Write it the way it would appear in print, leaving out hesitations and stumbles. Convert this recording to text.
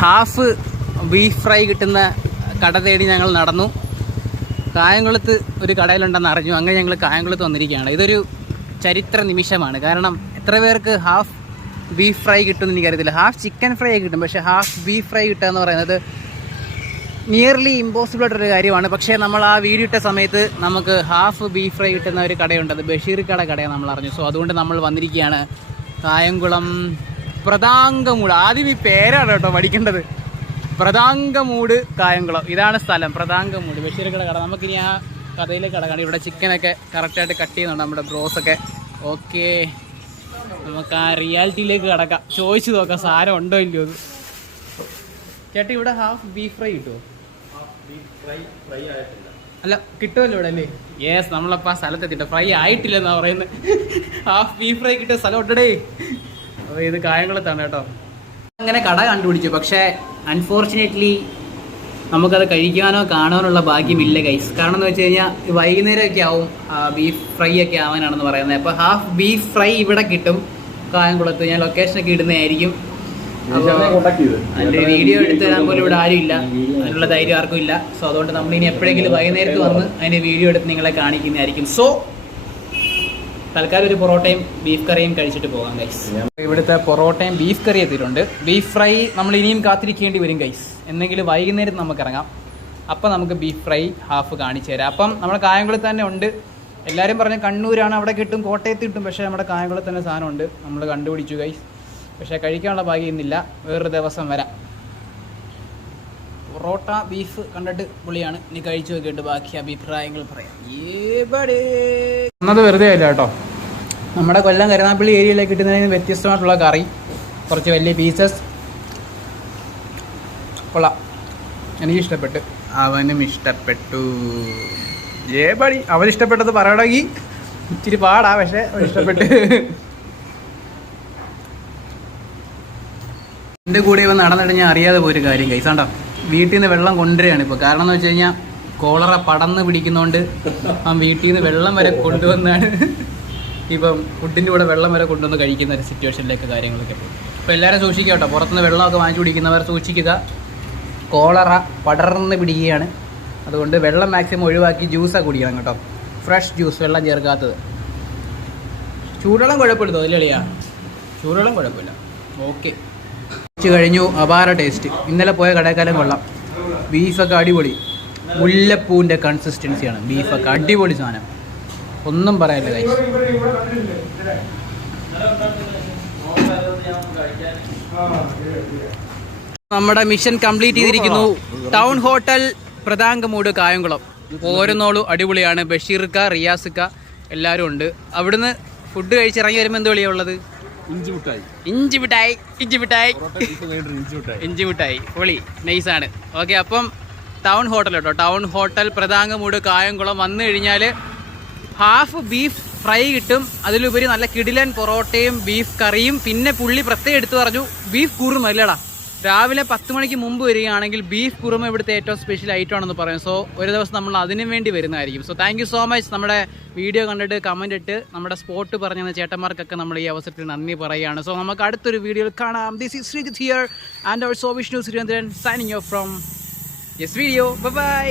Half beef fry കിട്ടുന്ന കട തേടി ഞങ്ങൾ നടന്നു. കായംകുളത്ത് ഒരു കടയിലുണ്ടെന്ന് അറിഞ്ഞു. അങ്ങനെ ഞങ്ങൾ കായംകുളത്ത് വന്നിരിക്കുകയാണ്. ഇതൊരു ചരിത്ര നിമിഷമാണ്. കാരണം എത്ര പേർക്ക് ഹാഫ് ബീഫ് ഫ്രൈ കിട്ടുമെന്ന് എനിക്കറിയത്തില്ല. ഹാഫ് ചിക്കൻ ഫ്രൈ കിട്ടും, പക്ഷേ ഹാഫ് ബീഫ് ഫ്രൈ കിട്ടുക എന്ന് പറയുന്നത് നിയർലി ഇമ്പോസിബിൾ ആയിട്ടൊരു കാര്യമാണ്. പക്ഷേ നമ്മൾ ആ വീഡിയോ ഇട്ട സമയത്ത് നമുക്ക് ഹാഫ് ബീഫ് ഫ്രൈ കിട്ടുന്ന ഒരു കടയുണ്ട്. അത് ബഷീർ കടയാണ് നമ്മൾ അറിഞ്ഞു. സോ അതുകൊണ്ട് നമ്മൾ വന്നിരിക്കുകയാണ് കായംകുളം പ്രതാംഗമൂട്. ആദ്യം ഈ പേരാണ് കേട്ടോ പഠിക്കേണ്ടത്. പ്രതാംഗമൂട് കായംകുളം, ഇതാണ് സ്ഥലം. പ്രതാംഗമൂട് ബഷീർ കട. നമുക്കിനി ആ കടയിലേക്ക് കടക്കാണ്. ഇവിടെ ചിക്കനൊക്കെ കറക്റ്റായിട്ട് കട്ട് ചെയ്യുന്നുണ്ട് നമ്മുടെ ബ്രോസൊക്കെ. ഓക്കെ, നമുക്ക് ആ റിയാലിറ്റിയിലേക്ക് കടക്കാം. ചോദിച്ചു നോക്കാം സാധനം ഉണ്ടോ ഇല്ലയോ. ചേട്ടാ ഇവിടെ ഹാഫ് ബീഫ് ഫ്രൈ കിട്ടുമോ? അല്ല കിട്ടുമല്ലോ ഇവിടെ അല്ലേ? യെസ്, നമ്മളപ്പോൾ ആ സ്ഥലത്തെത്തിട്ടോ. ഫ്രൈ ആയിട്ടില്ലെന്നാണ് പറയുന്നത്. ഹാഫ് ബീഫ് ഫ്രൈ കിട്ടിയ സ്ഥലം ഉണ്ടേ. അപ്പോൾ ഇത് കായംകുളത്താണ് കേട്ടോ. അങ്ങനെ കട കണ്ടുപിടിച്ചു, പക്ഷേ അൺഫോർച്ചുനേറ്റ്ലി നമുക്കത് കഴിക്കാനോ കാണാനുള്ള ഭാഗ്യമില്ല ഗൈസ്. കാരണം എന്ന് വെച്ച് കഴിഞ്ഞാൽ വൈകുന്നേരമൊക്കെ ആവും ബീഫ് ഫ്രൈ ഒക്കെ ആവാനാണെന്ന് പറയുന്നത്. അപ്പോൾ ഹാഫ് ബീഫ് ഫ്രൈ ഇവിടെ കിട്ടും കായംകുളത്ത്. ഞാൻ ലൊക്കേഷനൊക്കെ ഇടുന്നതായിരിക്കും. അതിൻ്റെ വീഡിയോ എടുത്ത് തരാൻ പോലും ഇവിടെ ആരും ഇല്ല, അതിനുള്ള ധൈര്യം ആർക്കും ഇല്ല. സോ അതുകൊണ്ട് നമ്മളിനി എപ്പോഴെങ്കിലും വൈകുന്നേരത്ത് വന്ന് അതിൻ്റെ വീഡിയോ എടുത്ത് നിങ്ങളെ കാണിക്കുന്നതായിരിക്കും. സോ തൽക്കാലം ഒരു പൊറോട്ടയും ബീഫ് കറിയും കഴിച്ചിട്ട് പോകാം ഗൈസ്. ഇവിടുത്തെ പൊറോട്ടയും ബീഫ് കറി എത്തിയിട്ടുണ്ട്. ബീഫ് ഫ്രൈ നമ്മൾ ഇനിയും കാത്തിരിക്കേണ്ടി വരും ഗൈസ്. എന്തെങ്കിലും വൈകുന്നേരം നമുക്ക് ഇറങ്ങാം. അപ്പം നമുക്ക് ബീഫ് ഫ്രൈ ഹാഫ് കാണിച്ചു തരാം. അപ്പം നമ്മുടെ കായംകുളത്ത് തന്നെ ഉണ്ട്. എല്ലാവരും പറഞ്ഞ് കണ്ണൂരാണ്, അവിടെ കിട്ടും, കോട്ടയത്ത് കിട്ടും. പക്ഷേ നമ്മുടെ കായംകുളത്ത് തന്നെ സാധനമുണ്ട്. നമ്മൾ കണ്ടുപിടിച്ചു ഗൈസ്. പക്ഷേ കഴിക്കാനുള്ള ഭാഗ്യം ഇന്നില്ല. വേറൊരു ദിവസം വരാം. പൊറോട്ട ബീഫ് കണ്ടിട്ട് പുളിയാണ്. ഇനി കഴിച്ചു നോക്കിയിട്ട് ബാക്കി അഭിപ്രായങ്ങൾ പറയാം. എന്നത് വെറുതെ അല്ല കേട്ടോ. നമ്മുടെ കൊല്ലം കരുനാപ്പള്ളി ഏരിയയിലേക്ക് കിട്ടുന്നതിന് വ്യത്യസ്തമായിട്ടുള്ള കറി, കുറച്ച് വലിയ പീസസ്. കൊള്ളാം, എനിക്കിഷ്ടപ്പെട്ടു, അവനും ഇഷ്ടപ്പെട്ടു. ഏബടി അവനിഷ്ടപ്പെട്ടത് പറയണമെങ്കിൽ ഇച്ചിരി പാടാ, പക്ഷേ അവനിഷ്ടപ്പെട്ടു. എൻ്റെ കൂടെ ഇവ നടന്നിട്ട് ഞാൻ അറിയാതെ പോയൊരു കാര്യം കൈസാണ്ടോ. വീട്ടിൽ നിന്ന് വെള്ളം കൊണ്ടുവരികയാണ് ഇപ്പോൾ. കാരണം എന്ന് വെച്ച് കഴിഞ്ഞാൽ കോളറ പടന്ന് പിടിക്കുന്നതുകൊണ്ട് ആ വീട്ടിൽ നിന്ന് വെള്ളം വരെ കൊണ്ടുവന്നാണ് ഇപ്പം ഫുഡിൻ്റെ കൂടെ വെള്ളം വരെ കൊണ്ടുവന്ന് കഴിക്കുന്ന ഒരു സിറ്റുവേഷനിലേക്ക് കാര്യങ്ങളൊക്കെ പോകും. അപ്പോൾ എല്ലാവരും സൂക്ഷിക്കുക കേട്ടോ. പുറത്തുനിന്ന് വെള്ളമൊക്കെ വാങ്ങിച്ചു കുടിക്കുന്നവർ സൂക്ഷിക്കുക. കോളറ പടർന്ന് പിടിക്കുകയാണ്. അതുകൊണ്ട് വെള്ളം മാക്സിമം ഒഴിവാക്കി ജ്യൂസൊക്കെ കുടിക്കണം കേട്ടോ. ഫ്രഷ് ജ്യൂസ്, വെള്ളം ചേർക്കാത്തത്. ചൂടുവെള്ളം കുഴപ്പമില്ല, തോന്നില്ല. ചൂടുവെള്ളം കുഴപ്പമില്ല. ഓക്കെ, കഴിഞ്ഞു. അപാര ടേസ്റ്റ്. ഇന്നലെ പോയ കടക്കാലം കൊള്ളാം. ബീഫൊക്കെ അടിപൊളി. മുല്ലപ്പൂവിൻ്റെ കൺസിസ്റ്റൻസിയാണ് ബീഫൊക്കെ. അടിപൊളി സാധനം, ഒന്നും പറയാനില്ല ഗൈസ്. നമ്മുടെ മിഷൻ കംപ്ലീറ്റ് ചെയ്തിരിക്കുന്നു. Town hotel Prathangamoodu Kayamkulam. ഓരോന്നോളും അടിപൊളിയാണ്. ബഷീർക്ക, റിയാസിക്ക എല്ലാവരും ഉണ്ട്. അവിടുന്ന് ഫുഡ് കഴിച്ചിറങ്ങി വരുമ്പോൾ എന്ത് വിളിയാണ് ഉള്ളത്? ഇഞ്ചി മിഠായി പൊളി, നൈസാണ്. ഓക്കെ, അപ്പം ടൗൺ ഹോട്ടൽ കേട്ടോ. ടൗൺ ഹോട്ടൽ പ്രതാംഗമൂട് കായംകുളം വന്നു കഴിഞ്ഞാൽ ഹാഫ് ബീഫ് ഫ്രൈ കിട്ടും. അതിലുപരി നല്ല കിടിലൻ പൊറോട്ടയും ബീഫ് കറിയും. പിന്നെ പുള്ളി പ്രത്യേകം എടുത്തു പറഞ്ഞു ബീഫ് കുറുമ. ഇല്ലടാ, രാവിലെ 10 മണിക്ക് മുമ്പ് വരികയാണെങ്കിൽ ബീഫ് കുറുമ ഇവിടുത്തെ ഏറ്റവും സ്പെഷ്യൽ ഐറ്റം ആണെന്ന് പറയും. സോ ഒരു ദിവസം നമ്മൾ അതിനു വേണ്ടി വരുന്നതായിരിക്കും. So thank you so much. നമ്മുടെ വീഡിയോ കണ്ടിട്ട് കമൻറ്റ് ഇട്ട് നമ്മുടെ സ്പോട്ട് പറഞ്ഞ ചേട്ടന്മാർക്കൊക്കെ നമ്മൾ ഈ അവസരത്തിൽ നന്ദി പറയുകയാണ്. സോ നമുക്ക് അടുത്തൊരു വീഡിയോയിൽ കാണാം. This is Sreejith here and also Vishnu Surendran signing off from this video. Bye bye.